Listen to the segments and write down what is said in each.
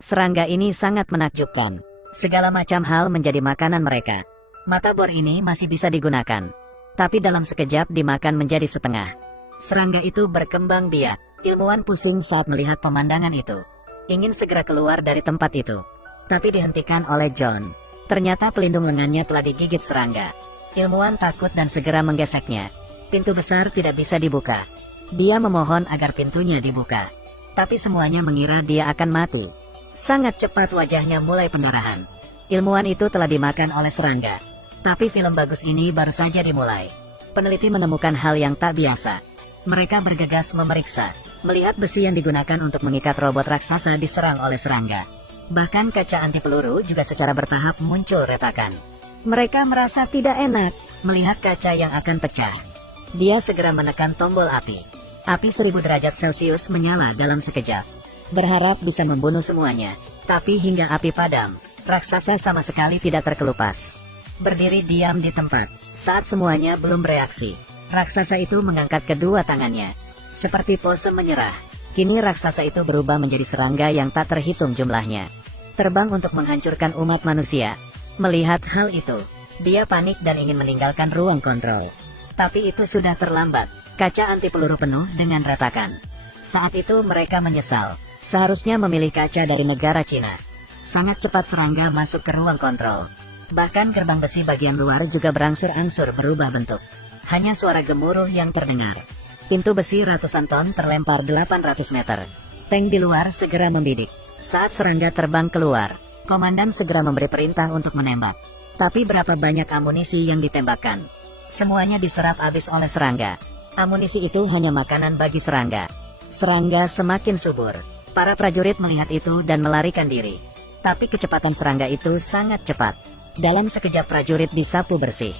Serangga ini sangat menakjubkan. Segala macam hal menjadi makanan mereka. Mata bor ini masih bisa digunakan, tapi dalam sekejap dimakan menjadi setengah. Serangga itu berkembang biak. Ilmuwan pusing saat melihat pemandangan itu. Ingin segera keluar dari tempat itu, tapi dihentikan oleh John. Ternyata pelindung lengannya telah digigit serangga. Ilmuwan takut dan segera menggeseknya. Pintu besar tidak bisa dibuka. Dia memohon agar pintunya dibuka, tapi semuanya mengira dia akan mati. Sangat cepat wajahnya mulai pendarahan. Ilmuwan itu telah dimakan oleh serangga. Tapi film bagus ini baru saja dimulai. Peneliti menemukan hal yang tak biasa. Mereka bergegas memeriksa, melihat besi yang digunakan untuk mengikat robot raksasa diserang oleh serangga. Bahkan kaca anti peluru juga secara bertahap muncul retakan. Mereka merasa tidak enak melihat kaca yang akan pecah. Dia segera menekan tombol api. Api 1000 derajat Celcius menyala dalam sekejap. Berharap bisa membunuh semuanya, tapi hingga api padam, raksasa sama sekali tidak terkelupas. Berdiri diam di tempat, saat semuanya belum bereaksi. Raksasa itu mengangkat kedua tangannya, seperti pose menyerah. Kini raksasa itu berubah menjadi serangga yang tak terhitung jumlahnya. Terbang untuk menghancurkan umat manusia. Melihat hal itu, dia panik dan ingin meninggalkan ruang kontrol. Tapi itu sudah terlambat, kaca anti peluru penuh dengan retakan. Saat itu mereka menyesal, seharusnya memilih kaca dari negara Cina. Sangat cepat serangga masuk ke ruang kontrol. Bahkan gerbang besi bagian luar juga berangsur-angsur berubah bentuk. Hanya suara gemuruh yang terdengar. Pintu besi ratusan ton terlempar 800 meter. Tank di luar segera membidik. Saat serangga terbang keluar, komandan segera memberi perintah untuk menembak. Tapi berapa banyak amunisi yang ditembakkan? Semuanya diserap habis oleh serangga. Amunisi itu hanya makanan bagi serangga. Serangga semakin subur. Para prajurit melihat itu dan melarikan diri. Tapi kecepatan serangga itu sangat cepat. Dalam sekejap prajurit disapu bersih.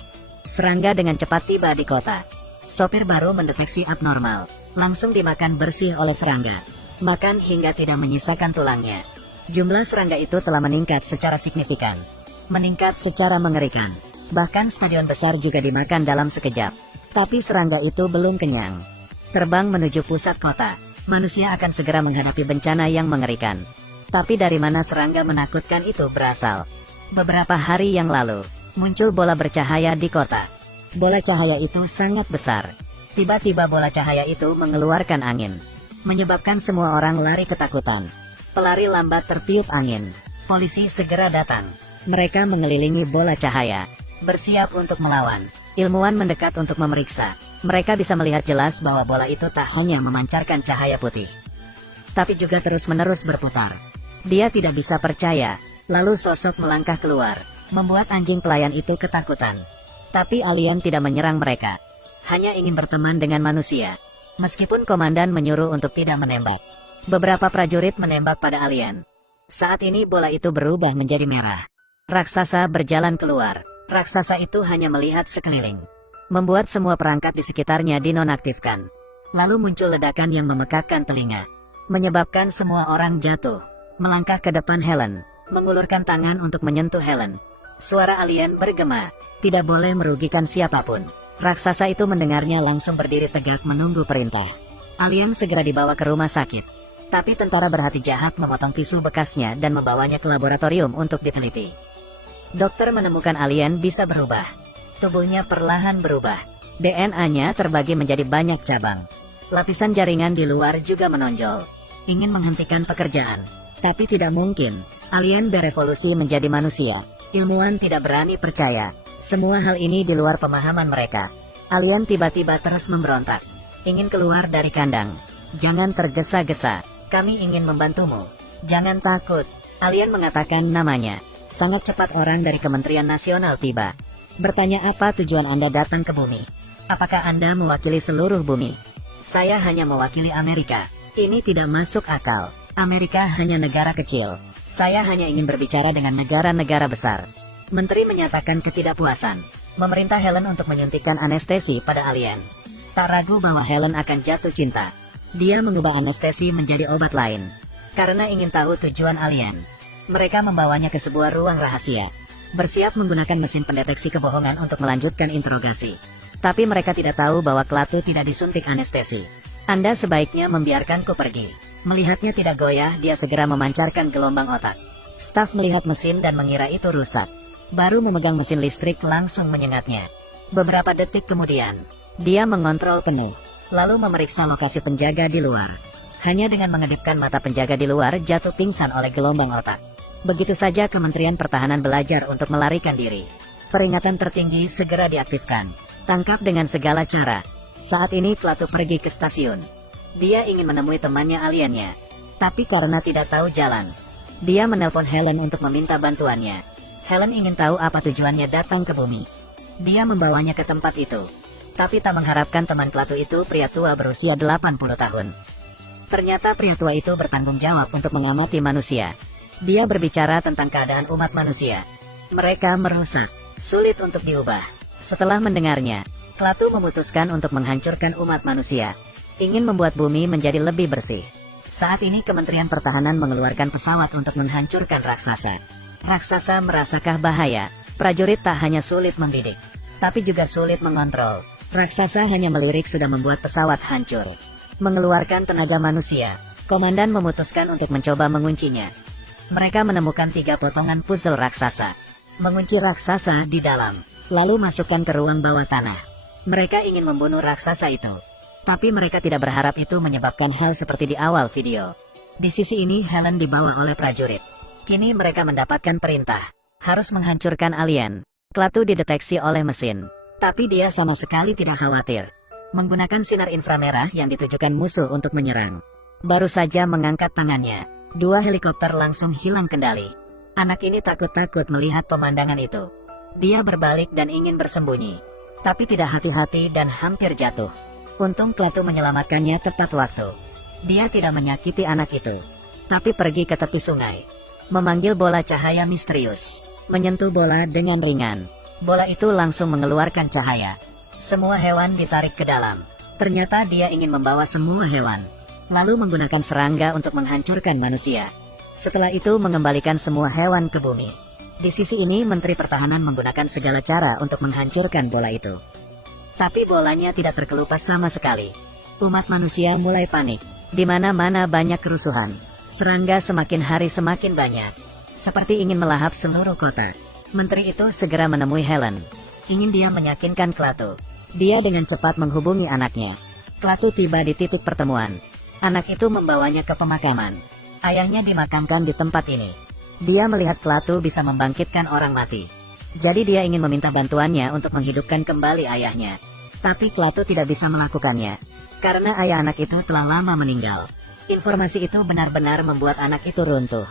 Serangga dengan cepat tiba di kota. Sopir baru mendeteksi abnormal, langsung dimakan bersih oleh serangga. Makan hingga tidak menyisakan tulangnya. Jumlah serangga itu telah meningkat secara signifikan. Meningkat secara mengerikan. Bahkan stadion besar juga dimakan dalam sekejap. Tapi serangga itu belum kenyang. Terbang menuju pusat kota. Manusia akan segera menghadapi bencana yang mengerikan. Tapi dari mana serangga menakutkan itu berasal? Beberapa hari yang lalu, muncul bola bercahaya di kota. Bola cahaya itu sangat besar. Tiba-tiba bola cahaya itu mengeluarkan angin, menyebabkan semua orang lari ketakutan. Pelari lambat tertiup angin. Polisi segera datang. Mereka mengelilingi bola cahaya, bersiap untuk melawan. Ilmuwan mendekat untuk memeriksa. Mereka bisa melihat jelas bahwa bola itu tak hanya memancarkan cahaya putih, tapi juga terus-menerus berputar. Dia tidak bisa percaya. Lalu sosok melangkah keluar, membuat anjing pelayan itu ketakutan. Tapi alien tidak menyerang mereka, hanya ingin berteman dengan manusia. Meskipun komandan menyuruh untuk tidak menembak, beberapa prajurit menembak pada alien. Saat ini bola itu berubah menjadi merah. Raksasa berjalan keluar. Raksasa itu hanya melihat sekeliling, membuat semua perangkat di sekitarnya dinonaktifkan. Lalu muncul ledakan yang memekakkan telinga, menyebabkan semua orang jatuh. Melangkah ke depan Helen, mengulurkan tangan untuk menyentuh Helen. Suara alien bergema, tidak boleh merugikan siapapun. Raksasa itu mendengarnya langsung berdiri tegak menunggu perintah. Alien segera dibawa ke rumah sakit. Tapi tentara berhati jahat memotong tisu bekasnya dan membawanya ke laboratorium untuk diteliti. Dokter menemukan alien bisa berubah. Tubuhnya perlahan berubah. DNA-nya terbagi menjadi banyak cabang. Lapisan jaringan di luar juga menonjol. Ingin menghentikan pekerjaan. Tapi tidak mungkin. Alien berevolusi menjadi manusia. Ilmuwan tidak berani percaya. Semua hal ini di luar pemahaman mereka. Alien tiba-tiba terus memberontak. Ingin keluar dari kandang. Jangan tergesa-gesa. Kami ingin membantumu. Jangan takut. Alien mengatakan namanya. Sangat cepat orang dari Kementerian Nasional tiba. Bertanya apa tujuan Anda datang ke bumi? Apakah Anda mewakili seluruh bumi? Saya hanya mewakili Amerika. Ini tidak masuk akal. Amerika hanya negara kecil. Saya hanya ingin berbicara dengan negara-negara besar. Menteri menyatakan ketidakpuasan. Memerintah Helen untuk menyuntikkan anestesi pada alien. Tak ragu bahwa Helen akan jatuh cinta. Dia mengubah anestesi menjadi obat lain. Karena ingin tahu tujuan alien, mereka membawanya ke sebuah ruang rahasia. Bersiap menggunakan mesin pendeteksi kebohongan untuk melanjutkan interogasi. Tapi mereka tidak tahu bahwa Klaatu tidak disuntik anestesi. Anda sebaiknya membiarkanku pergi. Melihatnya tidak goyah, dia segera memancarkan gelombang otak. Staf melihat mesin dan mengira itu rusak. Baru memegang mesin listrik langsung menyengatnya. Beberapa detik kemudian, dia mengontrol penuh, lalu memeriksa lokasi penjaga di luar. Hanya dengan mengedipkan mata penjaga di luar jatuh pingsan oleh gelombang otak. Begitu saja Kementerian Pertahanan belajar untuk melarikan diri. Peringatan tertinggi segera diaktifkan. Tangkap dengan segala cara. Saat ini Klaatu pergi ke stasiun. Dia ingin menemui temannya aliennya. Tapi karena tidak tahu jalan, dia menelpon Helen untuk meminta bantuannya. Helen ingin tahu apa tujuannya datang ke bumi. Dia membawanya ke tempat itu. Tapi tak mengharapkan teman Klaatu itu pria tua berusia 80 tahun. Ternyata pria tua itu bertanggung jawab untuk mengamati manusia. Dia berbicara tentang keadaan umat manusia. Mereka merusak, sulit untuk diubah. Setelah mendengarnya, Klaatu memutuskan untuk menghancurkan umat manusia. Ingin membuat bumi menjadi lebih bersih. Saat ini Kementerian Pertahanan mengeluarkan pesawat untuk menghancurkan raksasa. Raksasa merasakah bahaya? Prajurit tak hanya sulit membidik, tapi juga sulit mengontrol. Raksasa hanya melirik sudah membuat pesawat hancur. Mengeluarkan tenaga manusia, komandan memutuskan untuk mencoba menguncinya. Mereka menemukan 3 potongan puzzle raksasa. Mengunci raksasa di dalam, lalu masukkan ke ruang bawah tanah. Mereka ingin membunuh raksasa itu. Tapi mereka tidak berharap itu menyebabkan hal seperti di awal video. Di sisi ini Helen dibawa oleh prajurit. Kini mereka mendapatkan perintah, harus menghancurkan alien. Klaatu dideteksi oleh mesin, tapi dia sama sekali tidak khawatir. Menggunakan sinar inframerah yang ditujukan musuh untuk menyerang. Baru saja mengangkat tangannya, 2 helikopter langsung hilang kendali. Anak ini takut-takut melihat pemandangan itu. Dia berbalik dan ingin bersembunyi, tapi tidak hati-hati dan hampir jatuh. Untung Klaatu menyelamatkannya tepat waktu. Dia tidak menyakiti anak itu, tapi pergi ke tepi sungai. Memanggil bola cahaya misterius. Menyentuh bola dengan ringan. Bola itu langsung mengeluarkan cahaya. Semua hewan ditarik ke dalam. Ternyata dia ingin membawa semua hewan. Lalu menggunakan serangga untuk menghancurkan manusia. Setelah itu mengembalikan semua hewan ke bumi. Di sisi ini Menteri Pertahanan menggunakan segala cara untuk menghancurkan bola itu. Tapi bolanya tidak terkelupas sama sekali. Umat manusia mulai panik. Di mana-mana banyak kerusuhan. Serangga semakin hari semakin banyak. Seperti ingin melahap seluruh kota. Menteri itu segera menemui Helen. Ingin dia meyakinkan Klaatu. Dia dengan cepat menghubungi anaknya. Klaatu tiba di titik pertemuan. Anak itu membawanya ke pemakaman. Ayahnya dimakamkan di tempat ini. Dia melihat Klaatu bisa membangkitkan orang mati. Jadi dia ingin meminta bantuannya untuk menghidupkan kembali ayahnya. Tapi Klaatu tidak bisa melakukannya. Karena ayah anak itu telah lama meninggal. Informasi itu benar-benar membuat anak itu runtuh.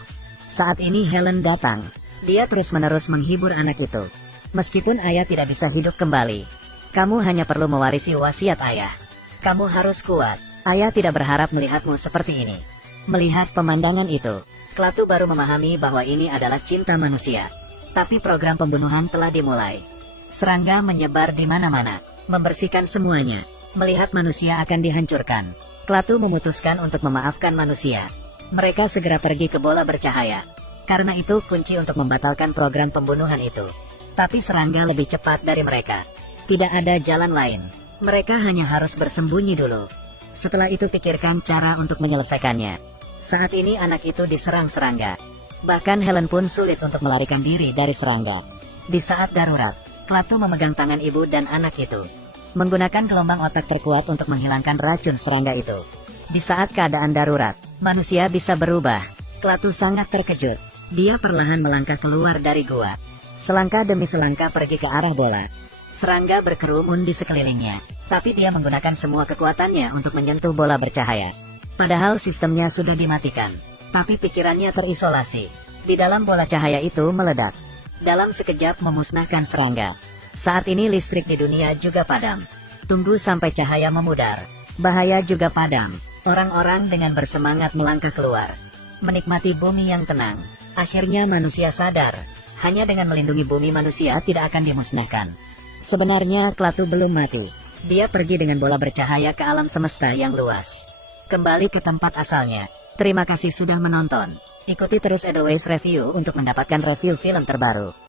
Saat ini Helen datang. Dia terus-menerus menghibur anak itu. Meskipun ayah tidak bisa hidup kembali, kamu hanya perlu mewarisi wasiat ayah. Kamu harus kuat. Ayah tidak berharap melihatmu seperti ini. Melihat pemandangan itu, Klaatu baru memahami bahwa ini adalah cinta manusia. Tapi program pembunuhan telah dimulai. Serangga menyebar di mana-mana, membersihkan semuanya. Melihat manusia akan dihancurkan, Klaatu memutuskan untuk memaafkan manusia. Mereka segera pergi ke bola bercahaya. Karena itu kunci untuk membatalkan program pembunuhan itu. Tapi serangga lebih cepat dari mereka. Tidak ada jalan lain. Mereka hanya harus bersembunyi dulu. Setelah itu pikirkan cara untuk menyelesaikannya. Saat ini anak itu diserang serangga. Bahkan Helen pun sulit untuk melarikan diri dari serangga. Di saat darurat, Klaatu memegang tangan ibu dan anak itu. Menggunakan gelombang otak terkuat untuk menghilangkan racun serangga itu. Di saat keadaan darurat, manusia bisa berubah. Klaatu sangat terkejut. Dia perlahan melangkah keluar dari gua. Selangkah demi selangkah pergi ke arah bola. Serangga berkerumun di sekelilingnya. Tapi dia menggunakan semua kekuatannya untuk menyentuh bola bercahaya. Padahal sistemnya sudah dimatikan. Tapi pikirannya terisolasi. Di dalam bola cahaya itu meledak. Dalam sekejap memusnahkan serangga. Saat ini listrik di dunia juga padam. Tunggu sampai cahaya memudar. Bahaya juga padam. Orang-orang dengan bersemangat melangkah keluar. Menikmati bumi yang tenang. Akhirnya manusia sadar. Hanya dengan melindungi bumi manusia tidak akan dimusnahkan. Sebenarnya Klaatu belum mati. Dia pergi dengan bola bercahaya ke alam semesta yang luas. Kembali ke tempat asalnya. Terima kasih sudah menonton. Ikuti terus Edoways Review untuk mendapatkan review film terbaru.